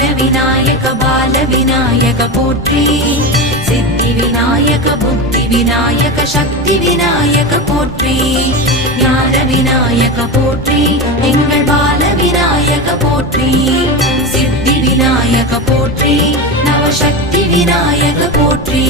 ஞான விநாயக பால விநாயக போற்றி. சித்தி விநாயக புத்தி விநாயக சக்தி விநாயக போற்றி. ஞான விநாயக போற்றி எங்கள் பால விநாயக போற்றி. சித்தி விநாயக போற்றி நவசக்தி விநாயக போற்றி.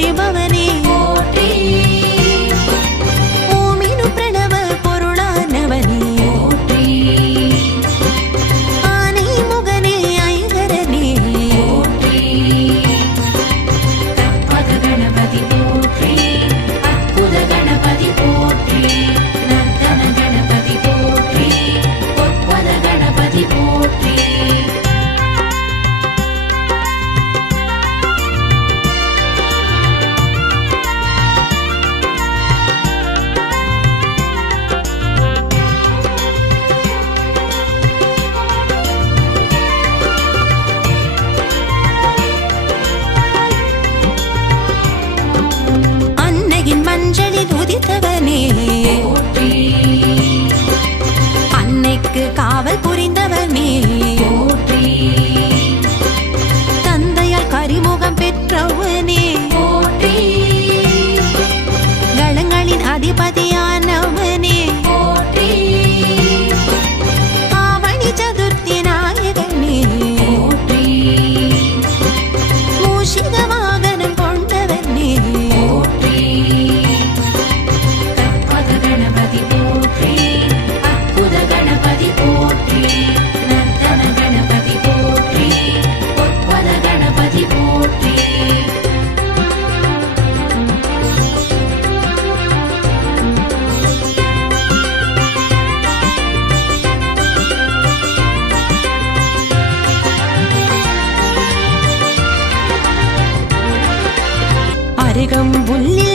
Наливала compadre. అధికం బుల్లి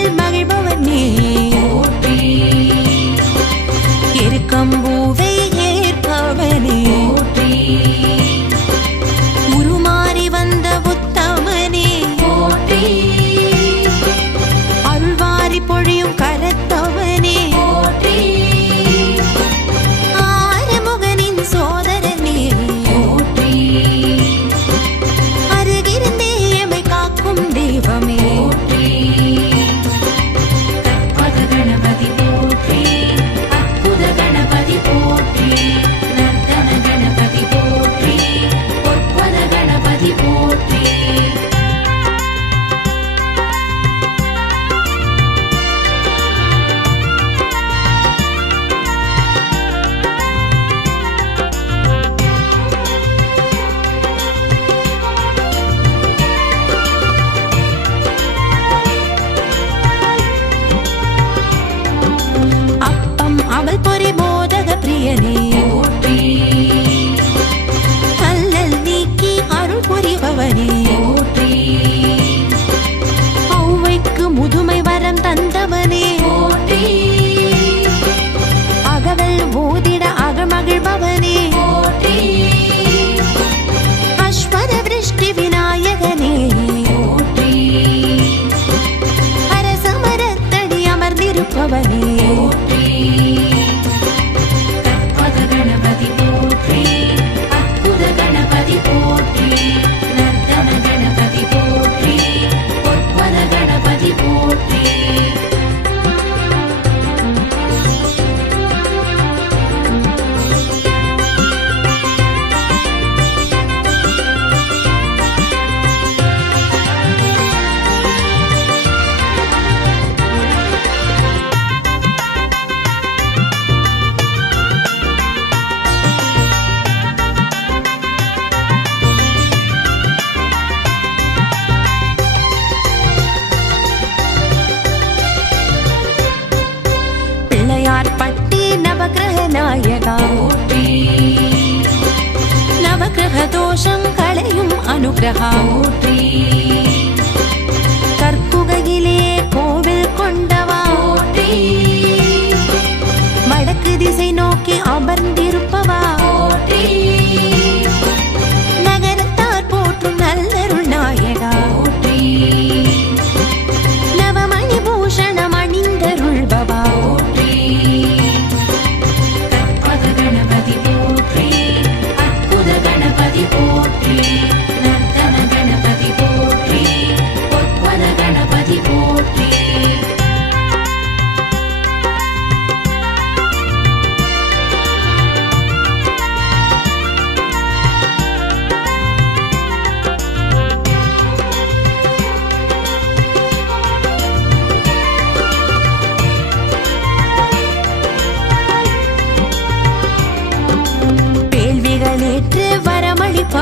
தோஷம் களையும் அனுகிரகா போற்றி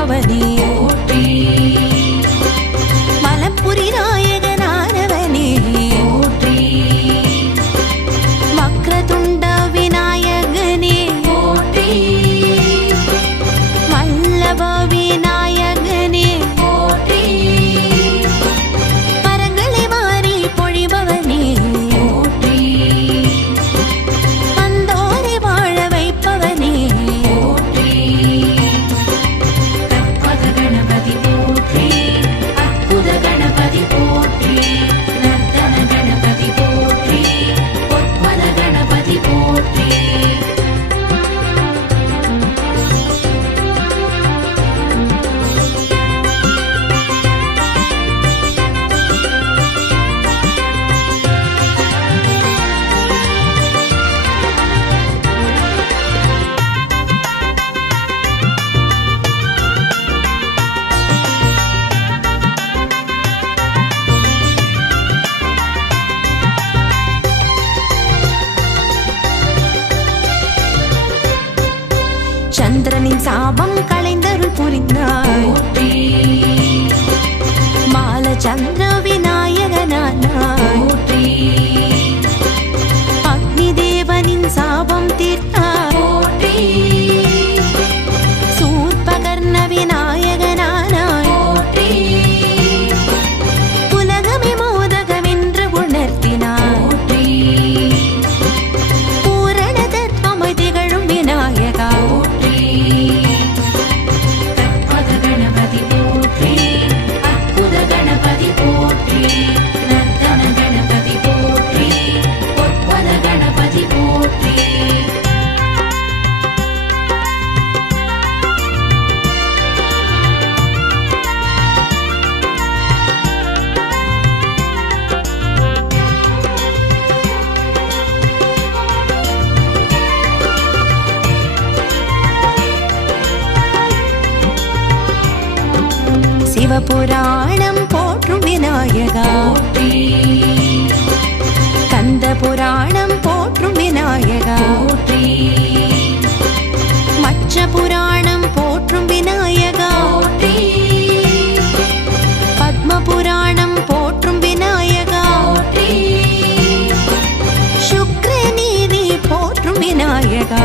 அவனிய சந்திரனின் சாபம் களைந்தருள் புரிந்தாய் மால சந்திர சிவபுராணம் போற்றும் விநாயகா கந்த புராணம் போற்றும் விநாயகா மச்ச புராணம் போற்றும் விநாயகா பத்ம புராணம் போற்றும் விநாயகா சுக்ரநீதி போற்றும் விநாயகா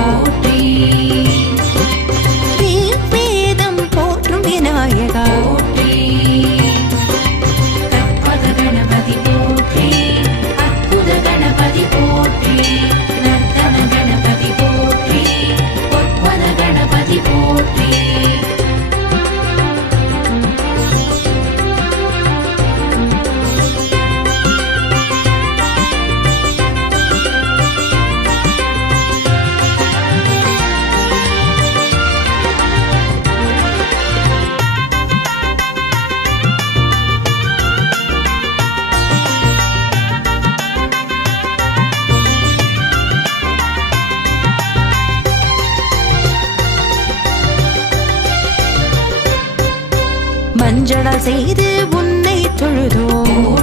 செஞ்சடல் செய்து உன்னை தொழுதோம்.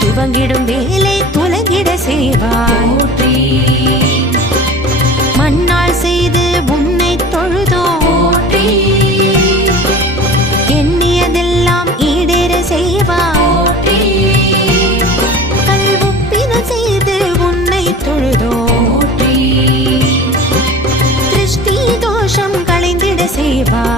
துவங்கிடும் வேலை துலங்கிட செய்வாய். மண்ணால் செய்து உன்னை தொழுதோம். எண்ணியதெல்லாம் ஈடேற செய்வாய். கல்வொப்பின செய்து உன்னை தொழுதோம். திருஷ்டி தோஷம் களைந்திட செய்வாய்.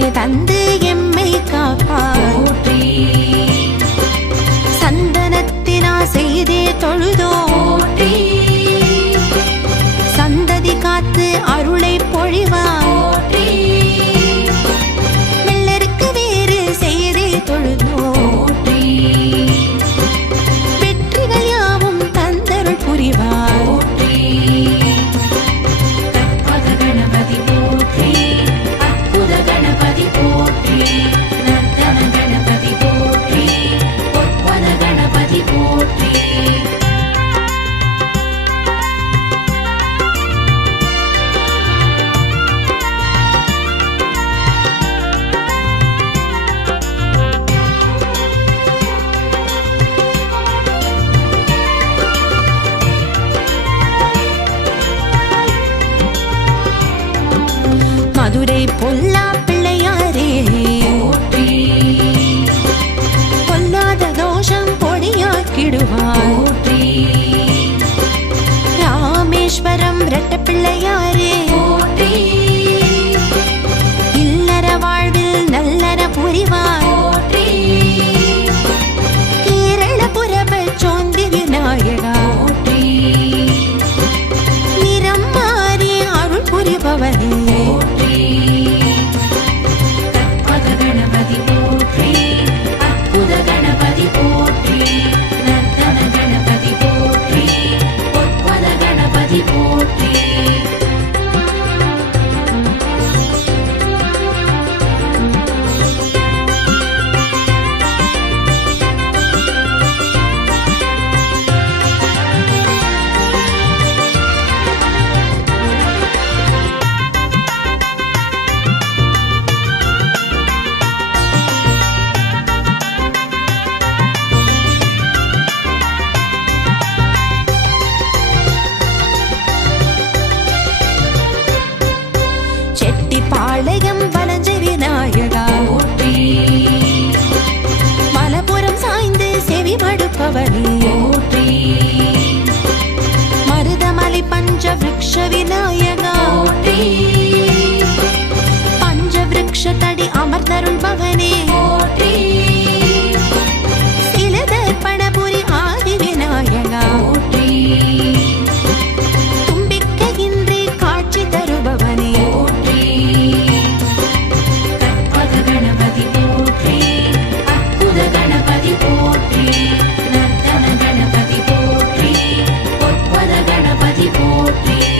உண்மை தந்து எம்மை காப்பாற்றி சந்தனத்தினா செய்தே தொழுதோ. சந்ததி காத்து அருளை பொழிவா மெல்லருக்கு வேறு செய்தே தொழுதோ. ரெட்ட பிள்ளையாரே கணபதி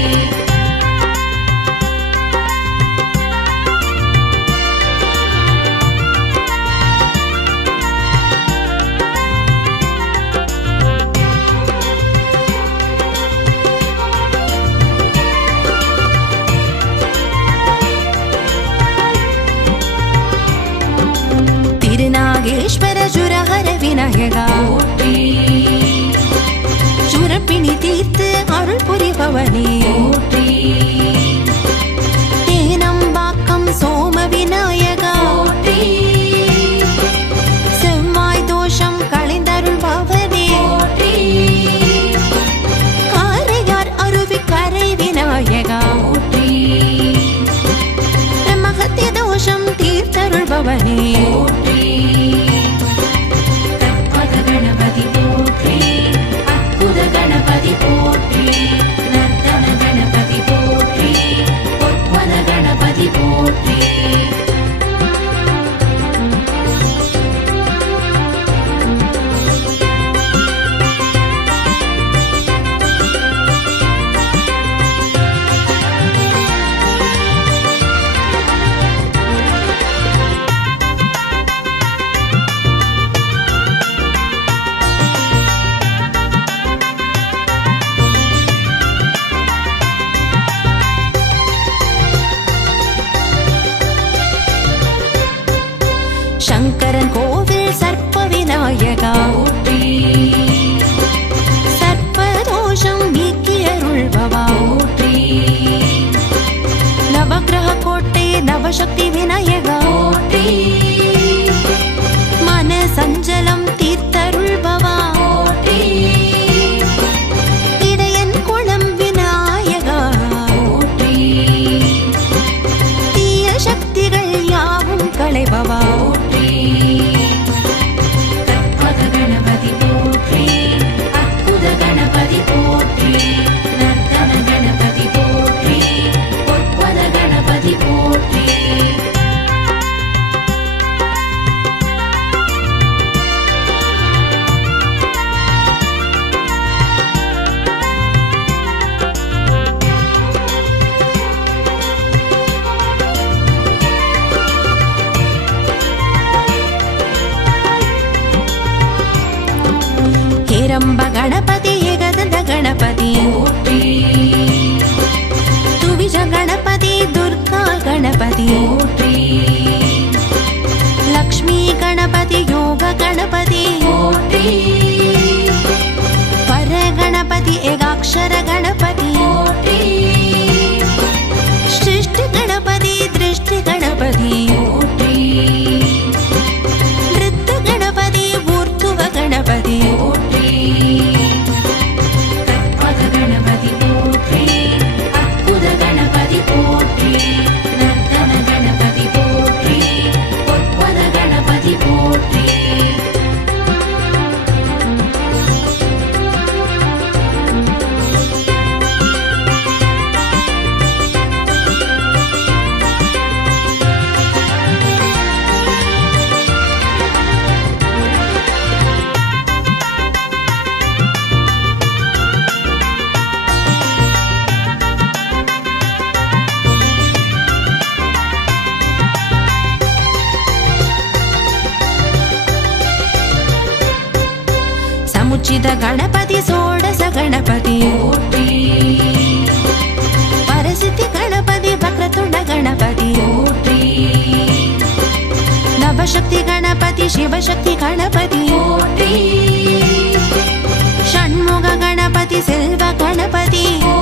ஏகாட்சர கணபதி சுட கணபதி சோடச கணபதி ஓட்டி பரசித்தி கணபதி வக்ரதுண்ட கணபதி. ஓட்டி நவசக்தி கணபதி சிவசக்தி கணபதி. ஓட்டி ஷண்முக கணபதி செல்வ கணபதி. ஓட்டி